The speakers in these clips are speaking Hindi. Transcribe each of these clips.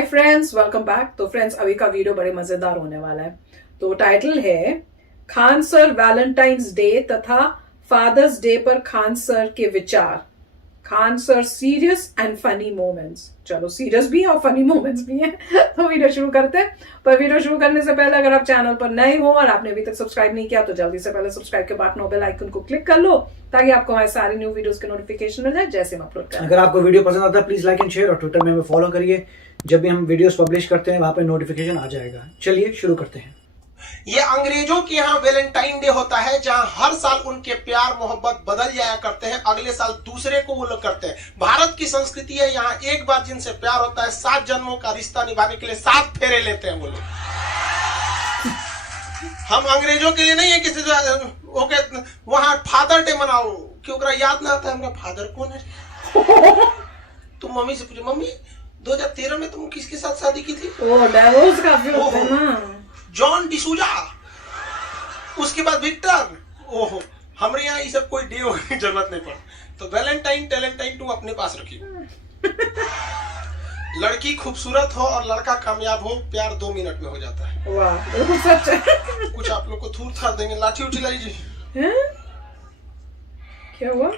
Hi friends, welcome back. तो फ्रेंड्स, अभी का वीडियो बड़े मजेदार होने वाला है। तो टाइटल है खान सर वैलेंटाइंस डे तथा फादर्स डे पर खान सर के विचार। Khan sir serious and funny moments. चलो, सीरियस भी है और फनी मोमेंट्स भी हैं। तो वीडियो शुरू करते हैं। पर वीडियो शुरू करने से पहले अगर आप चैनल पर नए हो और आपने अभी तक सब्सक्राइब नहीं किया तो जल्दी से पहले सब्सक्राइब के बाद बेल आइकन को क्लिक कर लो ताकि आपको हमारे सारे न्यू वीडियोस के नोटिफिकेशन मिल जाए जैसे हम अपलोड करें। अगर आपको वीडियो पसंद आता है प्लीज लाइक एंड शेयर और ट्विटर में हमें फॉलो करिए। जब भी हम वीडियोस पब्लिश करते हैं वहां पे नोटिफिकेशन आ जाएगा। चलिए शुरू करते हैं। ये अंग्रेजों के यहाँ वैलेंटाइन डे होता है, जहाँ हर साल उनके प्यार मोहब्बत बदल जाया करते हैं, अगले साल दूसरे को वो लोग करते हैं। भारत की संस्कृति है, यहाँ एक बार जिनसे प्यार होता है 7 जन्मों का रिश्ता निभाने के लिए 7 फेरे लेते हैं वो लोग। हम अंग्रेजों के लिए नहीं है किसी ओके वहां फादर डे मनाओ कि ओकरा याद ना आता है हमारा फादर कौन है। तुम मम्मी से पूछो, मम्मी 2013 में तुम किसके साथ शादी की थी? डाइवोर्स काफी होता है ना। जॉन डिसूजा, उसके बाद विक्टर। ओहो, हमारे यहाँ ये सब कोई डे की जरूरत नहीं पड़ा। तो वैलेंटाइन टैलेंटाइन तुम अपने पास रखिए। लड़की खूबसूरत हो और लड़का कामयाब हो, प्यार 2 मिनट में हो जाता है। वाह, बिल्कुल सच है। कुछ आप लोग को थूर थार देंगे, लाठी उठी लाई हैं? क्या हुआ?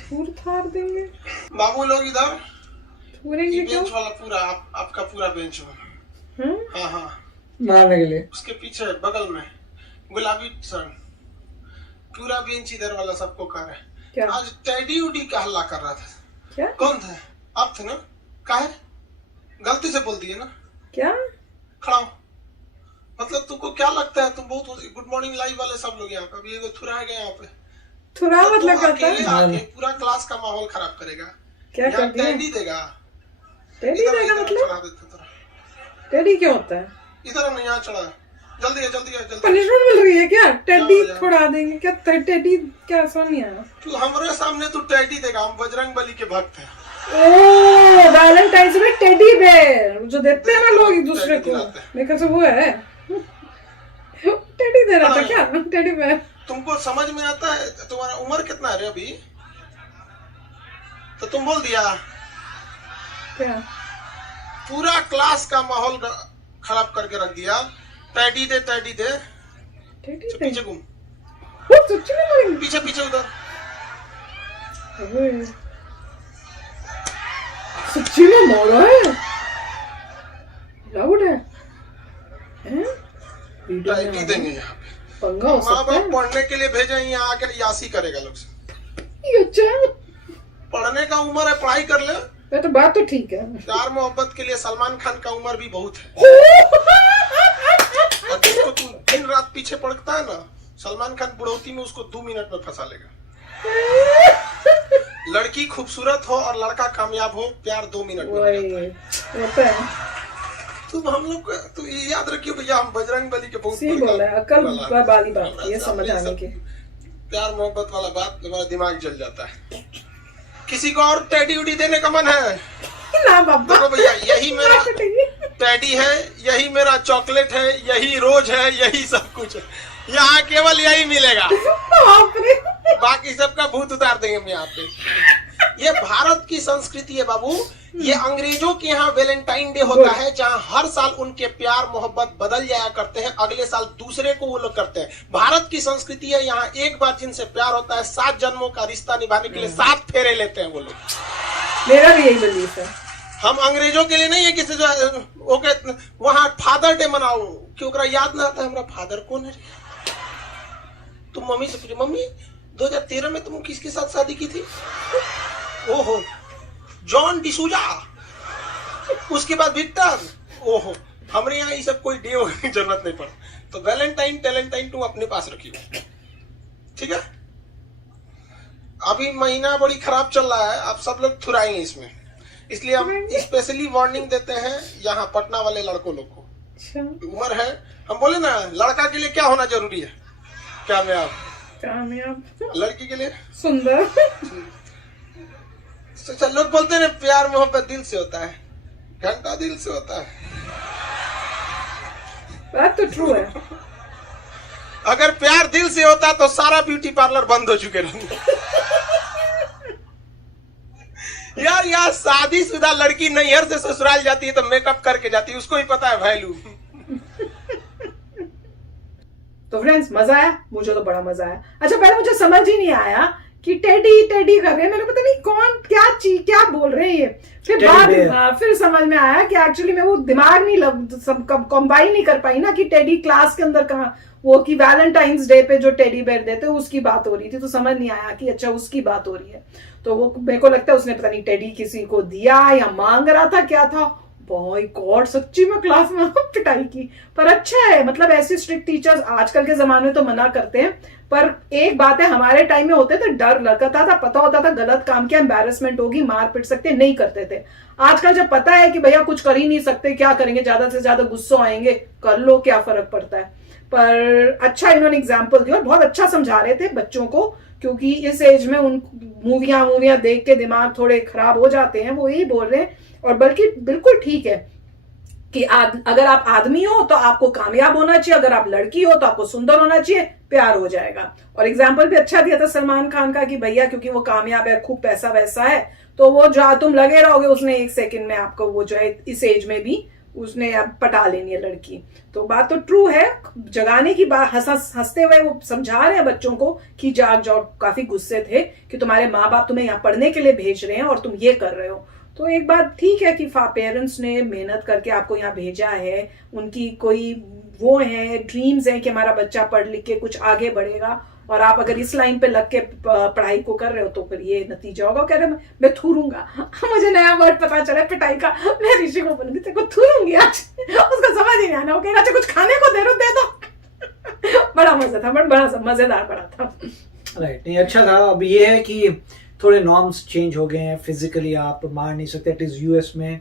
थूर थार देंगे? बाबू लोग इधर थूरेंगे क्यों? बेंच वाला पूरा आपका पूरा बेंच में। हाँ हाँ, मारने के लिए। उसके पीछे बगल में गुलाबी शर्ट, पूरा बेंच इधर वाला सबको कर रहा है। क्या? आज टेडी उडी का हल्ला कर रहा था। क्या? कौन था? आप थे ना? काहे? गलती से बोल दिए ना? क्या? खड़ा हो। मतलब तुमको क्या लगता है तुम बहुत गुड मॉर्निंग लाइव वाले सब लोग यहाँ पे अभी एगो थुरा गए यहाँ पे। थुरा तो मतलब तुम करता अकेले है? आके पूरा क्लास का माहौल खराब करेगा। क्या कर दिया? टेडी देगा। टेडी इधर देगा इधर मतलब? चढ़ा देते थोड़ा। टेडी क्या होता है? इधर नहीं, यहाँ चढ़ा। जल्दी है, जल्दी है, जल्दी। पनिशमेंट मिल रही है क्या? टेडी जाओ। थोड़ा देंगे क्या? टेडी क्या? आसान नहीं आया। तू हमारे सामने तू टेडी देगा, हम बजरंग बली के भक्त हैं। ओह, वैलेंटाइंस में टेडी बेयर जो देते हैं ना लोग एक दूसरे को, दिलाते हैं। मेरे ख्याल से वो है। टेडी दे रहा था क्या? Teddy bear. तुमको समझ में आता है? तुम्हारा उम्र कितना है रे अभी? तो तुम बोल दिया। क्या? पूरा क्लास का माहौल खराब करके रख दिया। टेडी दे, टेडी दे। टेडी दे? पीछे घूम, वो सच्ची में मरेंगे? पीछे पीछे उधर। अबे, सच्ची में मारा है? लाउड है? हैं? वीडियो में टेडी आ देंगे रहा है। यहाँ पे। पंगा हो माँ सकता बाप है। पढ़ने के लिए भेजे, यहाँ आकर यासी करेगा लोग से। ये अच्छा, पढ़ने का उम्र है, पढ़ाई कर ले। ये तो बात तो ठीक है। प्यार मोहब्बत के लिए सलमान खान का उम्र भी बहुत है। और जिसको तू दिन रात पीछे पड़ता है ना, सलमान खान बुढ़ौती में उसको 2 मिनट में फंसा लेगा। लड़की खूबसूरत हो और लड़का कामयाब हो, प्यार 2 मिनट में हो जाता है। होता है। तुम हम लोग तो ये याद रखियो भैया, हम बजरंग बली के बहुत सही बोल रहा है। अकल वाली बात है, ये समझ सामने आने सब की। प्यार मोहब्बत वाला बात हमारा दिमाग जल जाता है। किसी को और टेडी उडी देने का मन है? ना बाबा। देखो भैया, यही मेरा टेडी है, यही मेरा चॉकलेट है, यही रोज है, यही सब कुछ है। यहाँ केवल यही मिलेगा, बाप रे। बाकी सबका भूत उतार देंगे हम यहाँ पे। ये भारत की संस्कृति है बाबू। ये अंग्रेजों के यहाँ वैलेंटाइन डे होता है, जहाँ हर साल उनके प्यार मोहब्बत बदल जाया करते हैं, अगले साल दूसरे को वो लोग करते हैं। भारत की संस्कृति है, यहाँ एक बार जिनसे प्यार होता है 7 जन्मों का रिश्ता निभाने के लिए 7 फेरे लेते हैं वो लोग। मेरा भी यही बिलीफ है। हम अंग्रेजों के लिए नहीं है किसी ओके वहां फादर डे मनाओ कि ओकरा याद ना आता है हमारा फादर कौन है। तुम मम्मी से पूछो, मम्मी 2013 में तुम किसके साथ शादी की थी? ओहो, जॉन डिसूजा, उसके बाद विक्टर। ओहो, हमारे यहाँ ये सब कोई डे की जरूरत नहीं पड़ा। तो वैलेंटाइन टैलेंटाइन तुम अपने पास रखिए, ठीक है? अभी महीना बड़ी खराब चल रहा है, आप सब लोग थुराएंगे इसमें, इसलिए हम स्पेशली वार्निंग देते हैं यहाँ पटना वाले लड़कों लोग को। उम्र है, हम बोले ना लड़का के लिए क्या होना जरूरी है? कामयाब। लड़की के लिए सुंदर। तो लोग बोलते हैं प्यार मोहब्बत दिल से होता है, घंटा दिल से होता है। बात तो ट्रू है। अगर प्यार दिल से होता तो सारा ब्यूटी पार्लर बंद हो चुके रहते। यार अगर यहाँ शादीशुदा लड़की नैहर से ससुराल जाती है तो मेकअप करके जाती है, उसको ही पता है वैल्यू। तो फ्रेंड्स मजा आया, मुझे तो बड़ा मजा आया। अच्छा पहले मुझे समझ ही नहीं आया कि टेडी टेडी कर रहे हैं, मेरे पता नहीं कौन क्या चीज क्या बोल रहे हैं ये। फिर बाद फिर समझ में आया कि एक्चुअली मैं वो दिमाग नहीं कंबाइन नहीं कर पाई ना कि टेडी क्लास के अंदर कहाँ, वो कि वैलेंटाइंस डे पे जो टेडी बेयर देते हैं उसकी बात हो रही थी, तो समझ नहीं आया कि अच्छा उसकी बात हो रही है। तो वो मेरे को लगता है उसने पता नहीं टेडी किसी को दिया या मांग रहा था, क्या था। बाय गॉड सच्ची में क्लास में पिटाई की। पर अच्छा है, मतलब ऐसे स्ट्रिक्ट टीचर्स आजकल के जमाने में तो मना करते हैं, पर एक बात है हमारे टाइम में होते थे, डर लगता था, पता होता था गलत काम किया एम्बैरेसमेंट होगी, मार पिट सकते, नहीं करते थे। आजकल जब पता है कि भैया कुछ कर ही नहीं सकते, क्या करेंगे, ज्यादा से ज्यादा गुस्सा आएंगे, कर लो, क्या फर्क पड़ता है। पर अच्छा इन्होंने एग्जाम्पल दिया और बहुत अच्छा समझा रहे थे बच्चों को, क्योंकि इस एज में उन मूवियां देख के दिमाग थोड़े खराब हो जाते हैं, वो यही बोल रहे हैं। और बल्कि बिल्कुल ठीक है कि अगर आप आदमी हो तो आपको कामयाब होना चाहिए, अगर आप लड़की हो तो आपको सुंदर होना चाहिए, प्यार हो जाएगा। और एग्जाम्पल भी अच्छा दिया था सलमान खान का कि भैया क्योंकि वो कामयाब है, खूब पैसा वैसा है, तो वो जो तुम लगे रहोगे उसने एक सेकंड में आपको वो जो है इस एज में भी उसने अब पटा लेनी है लड़की। तो बात तो ट्रू है, जगाने की बात हंसते हुए वो समझा रहे हैं बच्चों को कि जाग जाओ, काफी गुस्से थे कि तुम्हारे माँ बाप तुम्हें यहाँ पढ़ने के लिए भेज रहे हैं और तुम ये कर रहे हो। तो एक बात ठीक है कि पेरेंट्स ने मेहनत करके आपको यहाँ भेजा है, उनकी कोई वो है ड्रीम्स है कि हमारा बच्चा पढ़ लिख के कुछ आगे बढ़ेगा, और आप अगर इस लाइन पे लग के पढ़ाई को कर रहे हो तो फिर ये नतीजा होगा। कह रहे मैं थूरूंगा, मुझे नया वर्ड पता चला पिटाई का, मैं ऋषि को बोलूंगी तेरे को थूरूंगी आज, उसको समझ ही नहीं आना, वो कहेगा अच्छा कुछ खाने को दे दो। बड़ा मजा था, बड़ा मजेदार बड़ा था। राइट, नहीं अच्छा था। अब ये है कि थोड़े नॉर्म्स चेंज हो गए हैं, फिजिकली आप मार नहीं सकते, इट इज यूएस में।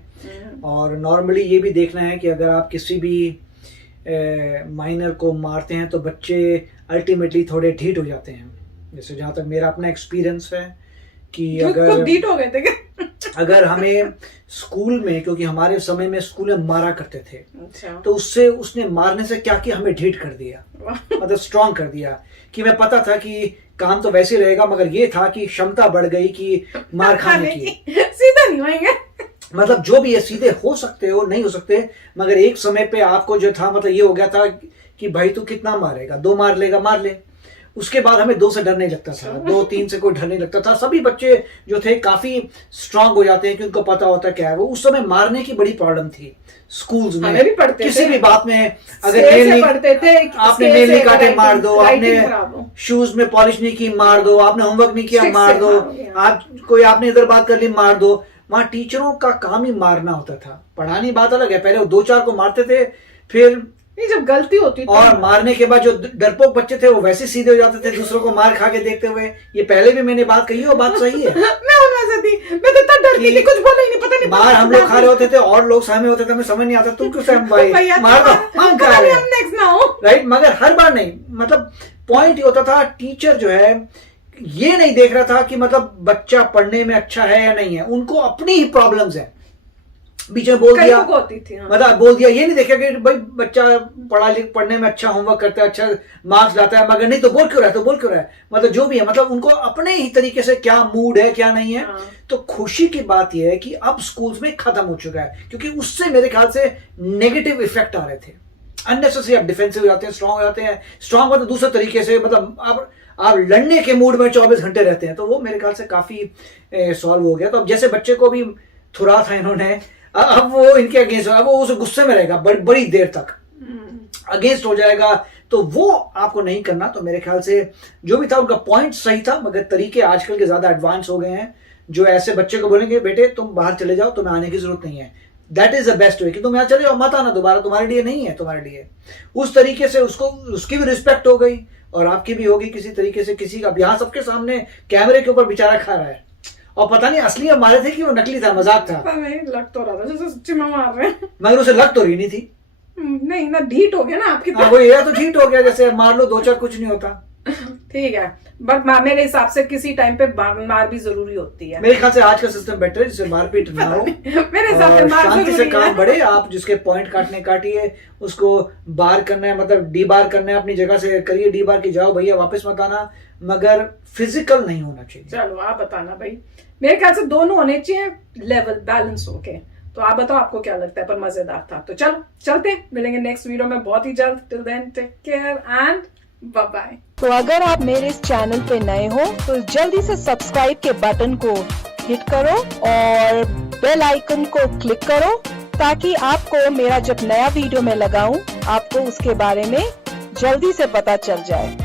और नॉर्मली ये भी देखना है कि अगर आप किसी भी माइनर को मारते हैं तो बच्चे अल्टीमेटली थोड़े ढीठ हो जाते हैं। जैसे जहाँ तक मेरा अपना एक्सपीरियंस है कि अगर ढीठ हो गए थे अगर हमें स्कूल में, क्योंकि हमारे समय में स्कूल में मारा करते थे, अच्छा। तो उसने मारने से क्या किया, हमें ढीठ कर दिया, मतलब स्ट्रांग कर दिया। कि मैं पता था कि काम तो वैसे रहेगा, मगर ये था कि क्षमता बढ़ गई कि मार खाने की। सीधा नहीं होएंगे, मतलब जो भी है सीधे हो सकते हो, नहीं हो सकते, मगर एक समय पे आपको जो था मतलब ये हो गया था कि भाई तू कितना मारेगा, 2 मार लेगा, मार ले। उसके बाद हमें 2 से डर नहीं लगता था, 2-3 से कोई डर नहीं लगता था। सभी बच्चे जो थे काफी स्ट्रांग हो जाते हैं कि उनको पता होता क्या है वो। उस समय मारने की बड़ी प्रॉब्लम थी स्कूल्स में, भी पढ़ते किसी थे। भी बात में अगर नेल पढ़ते थे, आपने नेल नहीं काटे मार दो, आपने शूज में पॉलिश नहीं की मार दो, आपने होमवर्क नहीं किया मार दो, आपने इधर बात कर ली मार दो। वहां टीचरों का काम ही मारना होता था, पढ़ानी बात अलग है। पहले वो 2-4 को मारते थे, फिर नहीं जब गलती होती थी, और मारने के बाद जो डरपोक बच्चे थे वो वैसे सीधे हो जाते थे दूसरों को मार खा के देखते हुए। ये पहले भी मैंने बात कही है, वो बात सही है। मैं उनमें से थी, मैं तो इतना डरती थी, कुछ बोला ही नहीं, पता नहीं मार हम लोग खा रहे होते थे और लोग सामने होते थे, हमें समझ नहीं आता तुम क्यों सहम भाई मार दो, हम खा रहे हैं, राइट। मगर हर बार नहीं, मतलब पॉइंट ये होता था मतलब जो है ये नहीं देख रहा था कि मतलब बच्चा पढ़ने में अच्छा है या नहीं है, उनको अपनी ही प्रॉब्लम्स है। बीच में बोल दिया, मतलब बोल दिया, ये नहीं देखा कि भाई बच्चा पढ़ने में अच्छा, होमवर्क करता है, अच्छा मार्क्स लाता है, मगर नहीं तो बोल क्यों रहा है, तो बोल क्यों रहा है, मतलब जो भी है, मतलब उनको अपने ही तरीके से क्या मूड है क्या नहीं है। तो खुशी की बात यह है कि अब स्कूल्स में खत्म हो चुका है, क्योंकि उससे मेरे ख्याल से नेगेटिव इफेक्ट आ रहे थे। अननेसेसरी आप डिफेंसिव हो जाते हैं, स्ट्रांग हो जाते हैं। स्ट्रांग मतलब दूसरे तरीके से, मतलब आप लड़ने के मूड में 24 घंटे रहते हैं, तो वो मेरे ख्याल से काफी सॉल्व हो गया। तो अब जैसे बच्चे को भी थुरा था इन्होंने, अब वो इनके अगेंस्ट, अब वो उस गुस्से में रहेगा बड़ी देर तक, अगेंस्ट हो जाएगा, तो वो आपको नहीं करना। तो मेरे ख्याल से जो भी था उनका पॉइंट सही था, मगर तरीके आजकल के ज्यादा एडवांस हो गए हैं, जो ऐसे बच्चे को बोलेंगे बेटे तुम बाहर चले जाओ, तुम्हें आने की जरूरत नहीं है, that is the best way, कि तुम यहाँ चले जाओ, मत आना दोबारा, तुम्हारे लिए नहीं है, तुम्हारे लिए। उस तरीके से उसको, उसकी भी रिस्पेक्ट हो गई और आपकी भी होगी किसी तरीके से। किसी का यहाँ सबके सामने कैमरे के ऊपर बेचारा खा रहा है, और पता नहीं असली अब मारे थे कि वो नकली था, मजाक था, लग तो रहा था जैसे सच्ची में मार रहे हैं, मगर उसे लग तो रही नहीं थी। नहीं ना, ढीठ हो गया ना आपकी, वो ये तो ढीठ हो गया, जैसे मार लो 2-4 कुछ नहीं होता। ठीक है, बट मेरे हिसाब से किसी टाइम पे मार भी जरूरी होती है। मेरे ख्याल से आज का सिस्टम बेटर है, जिससे मारपीट ना हो। मेरे हिसाब से मार शांति से जरूरी काम है। बढ़े। आप जिसके पॉइंट काटिए, उसको बार करना है, मतलब डी बार करना है, अपनी जगह से करिए डी बार की, जाओ भैया वापस मत आना, मगर फिजिकल नहीं होना चाहिए। चलो आप बताना भाई, मेरे ख्याल से दोनों होने चाहिए लेवल बैलेंस होके। तो आप बताओ आपको क्या लगता है, पर मजेदार था। तो चलो चलते, मिलेंगे नेक्स्ट वीडियो में बहुत ही जल्द। Till then take care and bye bye. तो अगर आप मेरे इस चैनल पे नए हो तो जल्दी से सब्सक्राइब के बटन को हिट करो और बेल आइकन को क्लिक करो, ताकि आपको मेरा जब नया वीडियो मैं लगाऊं आपको उसके बारे में जल्दी से पता चल जाए।